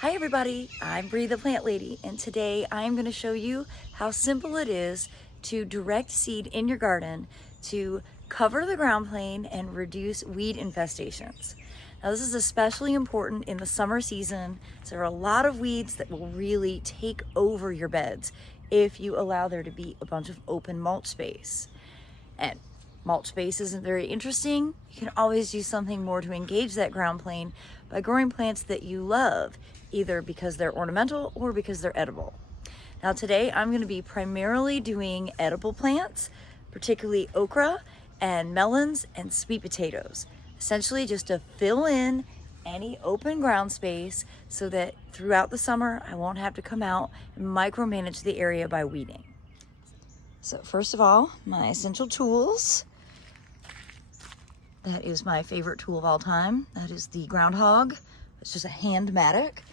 Hi everybody, I'm Bree the Plant Lady, and today I'm going to show you how simple it is to direct seed in your garden to cover the ground plane and reduce weed infestations. Now this is especially important in the summer season, so there are a lot of weeds that will really take over your beds if you allow there to be a bunch of open mulch space. And mulch space isn't very interesting. You can always use something more to engage that ground plane by growing plants that you love, either because they're ornamental or because they're edible. Now today I'm going to be primarily doing edible plants, particularly okra and melons and sweet potatoes, essentially just to fill in any open ground space so that throughout the summer I won't have to come out and micromanage the area by weeding. So first of all, my essential tools. That is my favorite tool of all time. That is the groundhog. It's just a hand mattock.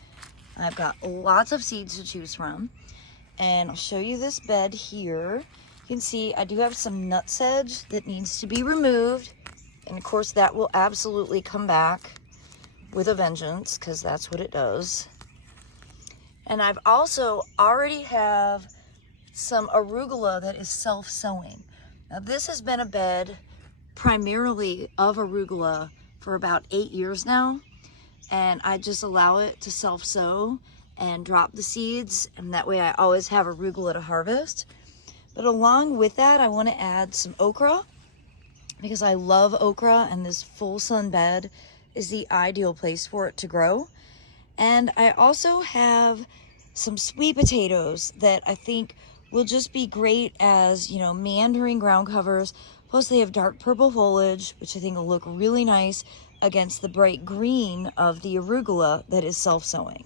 I've got lots of seeds to choose from. And I'll show you this bed here. You can see I do have some nut sedge that needs to be removed. And of course that will absolutely come back with a vengeance because that's what it does. And I've also already have some arugula that is self-sowing. Now this has been a bed primarily of arugula for about 8 years now, and I just allow it to self-sow and drop the seeds, and that way I always have arugula to harvest. But along with that I want to add some okra because I love okra, and this full sun bed is the ideal place for it to grow. And I also have some sweet potatoes that I think will just be great as, you know, meandering ground covers. Plus they have dark purple foliage, which I think will look really nice against the bright green of the arugula that is self-sowing.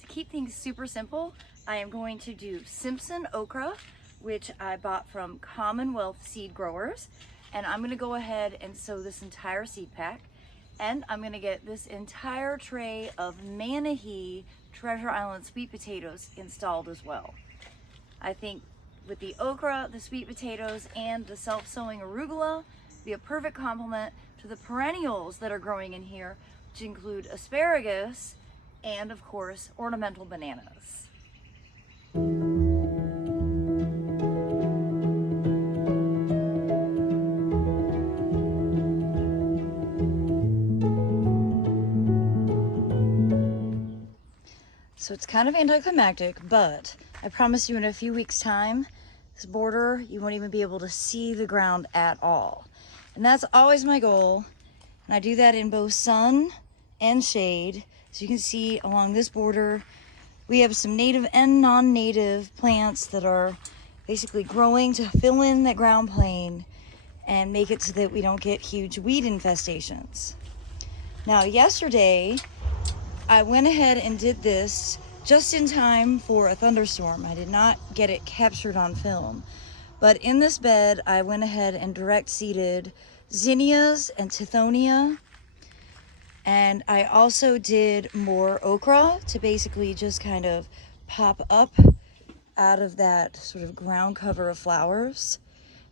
To keep things super simple, I am going to do Simpson okra, which I bought from Commonwealth Seed Growers. And I'm gonna go ahead and sow this entire seed pack. And I'm gonna get this entire tray of Manahee Treasure Island sweet potatoes installed as well. I think with the okra, the sweet potatoes, and the self-sowing arugula, be a perfect complement to the perennials that are growing in here, which include asparagus and of course ornamental bananas. So it's kind of anticlimactic, but I promise you in a few weeks' time, this border, you won't even be able to see the ground at all. And that's always my goal. And I do that in both sun and shade. As you can see along this border, we have some native and non-native plants that are basically growing to fill in that ground plane and make it so that we don't get huge weed infestations. Now yesterday, I went ahead and did this just in time for a thunderstorm. I did not get it captured on film. But in this bed, I went ahead and direct seeded zinnias and tithonia. And I also did more okra to basically just kind of pop up out of that sort of ground cover of flowers.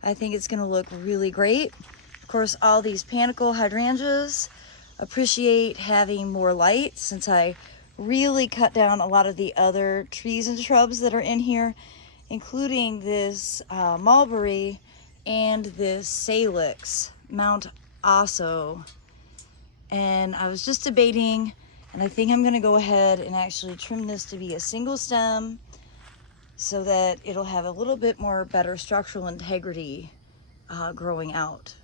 I think it's gonna look really great. Of course, all these panicle hydrangeas appreciate having more light since I really cut down a lot of the other trees and shrubs that are in here, including this mulberry and this salix, Mount Osso. And I was just debating, and I think I'm gonna go ahead and actually trim this to be a single stem so that it'll have a little bit more better structural integrity growing out.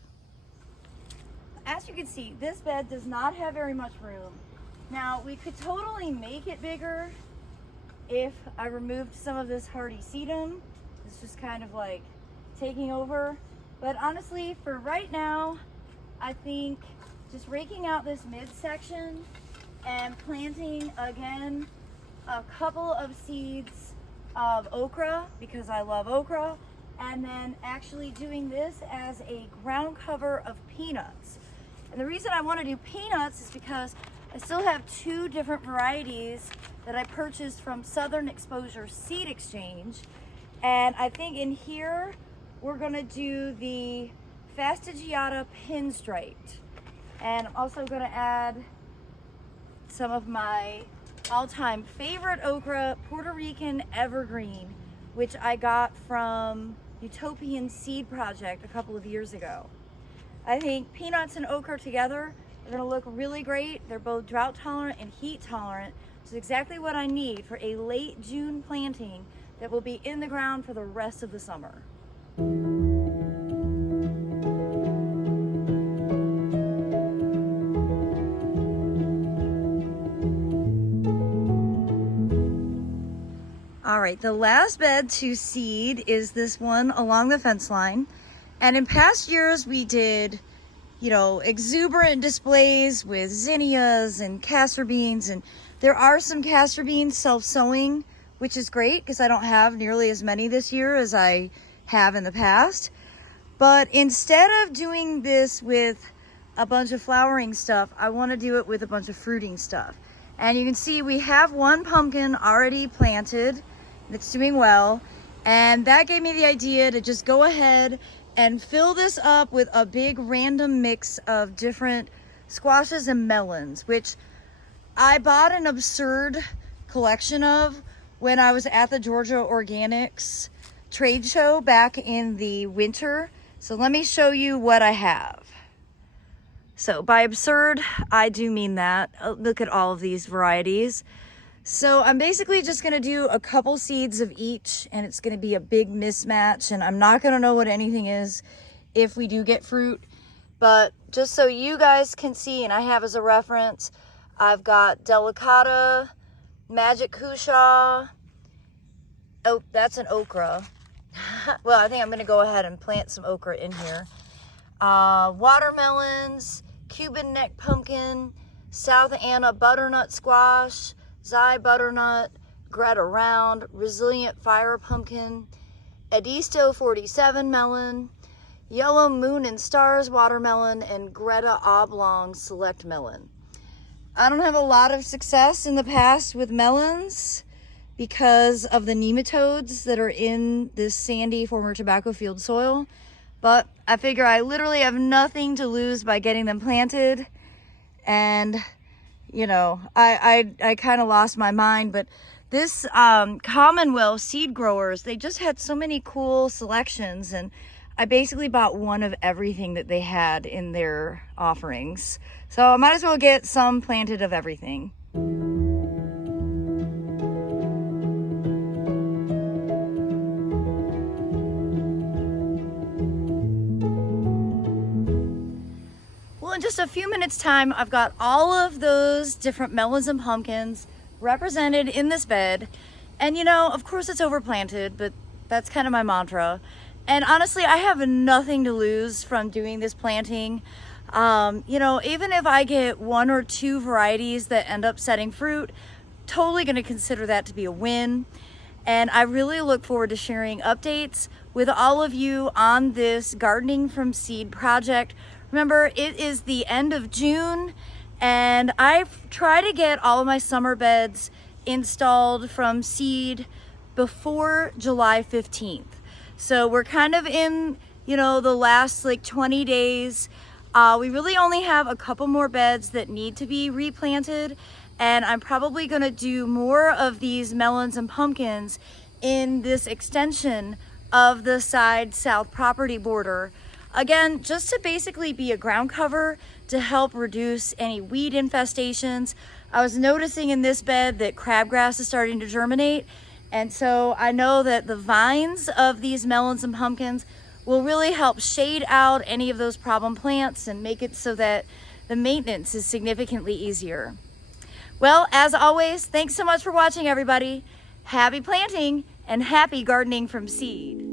As you can see, this bed does not have very much room. Now, we could totally make it bigger if I removed some of this hardy sedum. It's just kind of like taking over. But honestly, for right now, I think just raking out this midsection and planting again a couple of seeds of okra because I love okra, and then actually doing this as a ground cover of peanuts. And the reason I want to do peanuts is because I still have 2 different varieties that I purchased from Southern Exposure Seed Exchange. And I think in here, we're gonna do the Fastigiata Pinstriped. And I'm also gonna add some of my all-time favorite okra, Puerto Rican Evergreen, which I got from Utopian Seed Project a couple of years ago. I think peanuts and okra together are gonna look really great. They're both drought tolerant and heat tolerant. It's exactly what I need for a late June planting that will be in the ground for the rest of the summer. All right, the last bed to seed is this one along the fence line. And in past years, we did, you know, exuberant displays with zinnias and castor beans. And there are some castor beans self-sowing, which is great because I don't have nearly as many this year as I have in the past. But instead of doing this with a bunch of flowering stuff, I want to do it with a bunch of fruiting stuff. And you can see we have one pumpkin already planted. It's doing well, and that gave me the idea to just go ahead and fill this up with a big random mix of different squashes and melons, which I bought an absurd collection of when I was at the Georgia Organics trade show back in the winter. So let me show you what I have. So by absurd, I do mean that. Look at all of these varieties. So I'm basically just gonna do a couple seeds of each, and it's gonna be a big mismatch, and I'm not gonna know what anything is if we do get fruit. But just so you guys can see, and I have as a reference, I've got Delicata, Magic Kusha. Oh, that's an okra. Well, I think I'm gonna go ahead and plant some okra in here. Watermelons, Cuban neck pumpkin, South Anna butternut squash, Zai butternut, Greta round, resilient fire pumpkin, Edisto 47 melon, yellow moon and stars watermelon, and Greta oblong select melon. I don't have a lot of success in the past with melons because of the nematodes that are in this sandy former tobacco field soil, but I figure I literally have nothing to lose by getting them planted. And you know, I kind of lost my mind, but this Commonwealth seed growers, they just had so many cool selections, and I basically bought one of everything that they had in their offerings. So I might as well get some planted of everything. In just a few minutes time, I've got all of those different melons and pumpkins represented in this bed. And you know, of course it's overplanted, but that's kind of my mantra. And honestly, I have nothing to lose from doing this planting. You know, even if I get one or two varieties that end up setting fruit, totally going to consider that to be a win. And I really look forward to sharing updates with all of you on this Gardening from Seed project. Remember, it is the end of June, and I try to get all of my summer beds installed from seed before July 15th. So we're kind of in, you know, the last like 20 days. We really only have a couple more beds that need to be replanted, and I'm probably gonna do more of these melons and pumpkins in this extension of the side south property border. Again, just to basically be a ground cover to help reduce any weed infestations. I was noticing in this bed that crabgrass is starting to germinate. And so I know that the vines of these melons and pumpkins will really help shade out any of those problem plants and make it so that the maintenance is significantly easier. Well, as always, thanks so much for watching, everybody. Happy planting and happy gardening from seed.